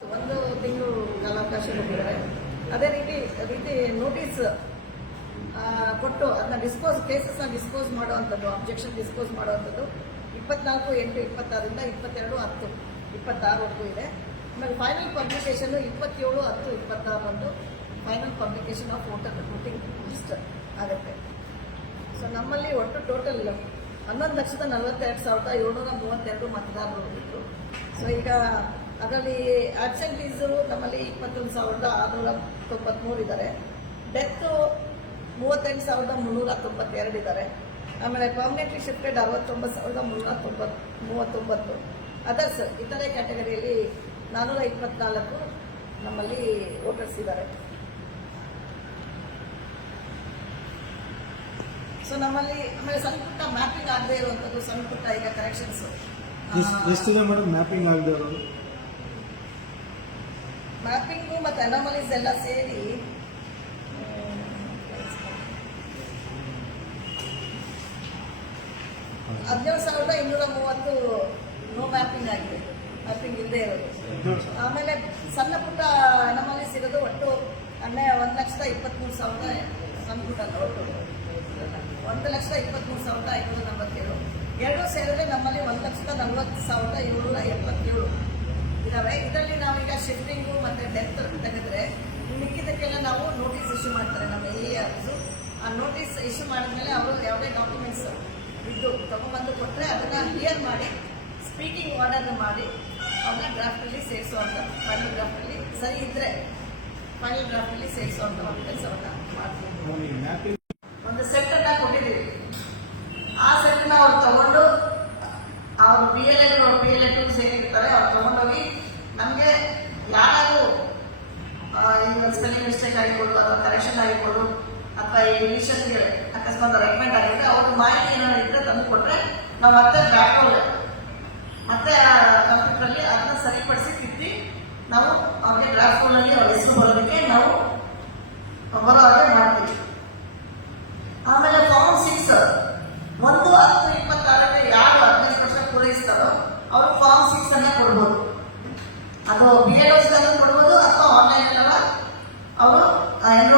ಒಂದು ತಿಂಗಳು ಕಾಲಾವಕಾಶ ಕೊಟ್ಟಿದ್ದಾರೆ. ಅದೇ ರೀತಿ ನೋಟಿಸ್ ಕೊಟ್ಟು ಅದನ್ನ ಕೇಸಸ್ನ ಡಿಸ್ಪೋಸ್ ಮಾಡುವಂಥದ್ದು, ಅಬ್ಜೆಕ್ಷನ್ ಡಿಸ್ಪೋಸ್ ಮಾಡುವಂಥದ್ದು 24/8/26ರಿಂದ 22/10/26ವರೆಗೂ ಇದೆ. ಆಮೇಲೆ final publication 27/10/26 final publication of voting list ಆಗುತ್ತೆ. ಸೊ ನಮ್ಮಲ್ಲಿ ಒಟ್ಟು ಟೋಟಲ್ 11,42,732 ಮತದಾರರು ಇತ್ತು. ಸೊ ಈಗ ಅದರಲ್ಲಿ ಆಬ್ಸೆಂಟೀಸು ನಮ್ಮಲ್ಲಿ 21,693 ಇದ್ದಾರೆ. ಡೆತ್ 38,392 ಇದ್ದಾರೆ. ಆಮೇಲೆ ಪರ್ಮನೆಂಟ್ಲಿ ಶಿಫ್ಟೆಡ್ 69,339. ಅದರ್ಸ್ ಇತರೆ ಕ್ಯಾಟಗರಿಯಲ್ಲಿ 424 ನಮ್ಮಲ್ಲಿ ವೋಟರ್ಸ್ ಇದ್ದಾರೆ. ಸೊ ನಮ್ಮಲ್ಲಿ ಆಮೇಲೆ ಸಣ್ಣ ಪುಟ್ಟ ಮ್ಯಾಪಿಂಗ್ ಆಗದೆ ಇರುವಂಥದ್ದು, ಸಣ್ಣ ಪುಟ್ಟ ಈಗ ಕರೆಕ್ಷನ್ಸ್ ಎಷ್ಟಿದೆ ಮೇಡಮ್ ಮ್ಯಾಪಿಂಗ್ ಆಗದೆ ಇರೋದು? ಮ್ಯಾಪಿಂಗು ಮತ್ತು ಅನಾಮಲೀಸ್ ಎಲ್ಲ ಸೇರಿ 17,230 ನೋ ಮ್ಯಾಪಿಂಗ್ ಆಗಿದೆ, ಮ್ಯಾಪಿಂಗ್ ಇಲ್ಲದೆ ಇರೋದು. ಆಮೇಲೆ ಸಣ್ಣ ಪುಟ್ಟ ಅನಾಮಲೀಸ್ ಇರೋದು ಒಟ್ಟು 1,23,000 ಸಣ್ಣ ಪುಟ್ಟ ಒಟ್ಟು 1,23,547. ಎರಡೂ ಸೇರಿದ್ರೆ ನಮ್ಮಲ್ಲಿ 1,40,777 ಇದಾವೆ. ಇದರಲ್ಲಿ ನಾವೀಗ ಶಿಫ್ಟಿಂಗು ಮತ್ತು ಡೆತ್ ತೆಗೆದ್ರೆ ಮಿಕ್ಕಿದ್ದಕ್ಕೆಲ್ಲ ನಾವು ನೋಟಿಸ್ ಇಶ್ಯೂ ಮಾಡ್ತಾರೆ ನಮ್ಮ AARs. ಆ ನೋಟಿಸ್ ಇಶ್ಯೂ ಮಾಡಿದ್ಮೇಲೆ ಅವರು ಯಾವುದೇ ಡಾಕ್ಯುಮೆಂಟ್ಸ್ ಇದ್ದು ತಗೊಂಡ್ಬಂದು ಕೊಟ್ಟರೆ ಅದನ್ನು ಕ್ಲಿಯರ್ ಮಾಡಿ ಸ್ಪೀಕಿಂಗ್ ಆರ್ಡರ್ ಮಾಡಿ ಅವ್ರನ್ನ ಡ್ರಾಫ್ಟಲ್ಲಿ ಸೇರಿಸುವಂಥ, ಫೈನಲ್ ಡ್ರಾಫ್ಟಲ್ಲಿ ಸರಿ ಇದ್ದರೆ ಫೈನಲ್ ಡ್ರಾಫ್ಟಲ್ಲಿ ಸೇರಿಸುವಂಥ ಒಂದು ಕೆಲಸವನ್ನು ಮಾಡ್ತೀವಿ. ಒಂದು ಸೆಟ್ಟನ್ನು ಕೊಟ್ಟಿದ್ದೀವಿ. ಆ ಸೆಟ್ಟನ್ನ ಅವ್ರು ತಗೊಂಡು ಅವ್ರು PLA2 ಸೇರಿರ್ತಾರೆ. ಅವ್ರು ತಗೊಂಡೋಗಿ ನಮಗೆ ಯಾರು ಈಗ ಸ್ಪೆಲ್ಲಿಂಗ್ ಮಿಸ್ಟೇಕ್ ಆಗಿರ್ಬೋದು ಅಥವಾ ಕರೆಕ್ಷನ್ ಆಗಿರ್ಬೋದು ಅಥವಾ ಈ ಡಿವಿಷನ್ಗೆ ಅಕಸ್ಮಾತ್ ರೆಕಮೆಂಡ್ ಆಗಿದ್ರೆ ಅವ್ರ ಮಾಹಿತಿ ಏನಾದ್ರು ಇದ್ರೆ ತಂದು ಕೊಟ್ಟರೆ ನಾವು ಮತ್ತೆ ಬ್ಯಾಕ್ಗ್ರೌಂಡ್ ಮತ್ತೆ ಕಂಪ್ಯೂಟರಲ್ಲಿ ಅದನ್ನ ಸರಿಪಡಿಸಿ ತಿದ್ದಿ ನಾವು ಅವ್ರಿಗೆ ಡ್ರಾಫ್ಟ್ನಲ್ಲಿ ಅವ್ರ ಹೆಸರು ಬರೋದಕ್ಕೆ ನಾವು ಬರೋ ಹಾಗೆ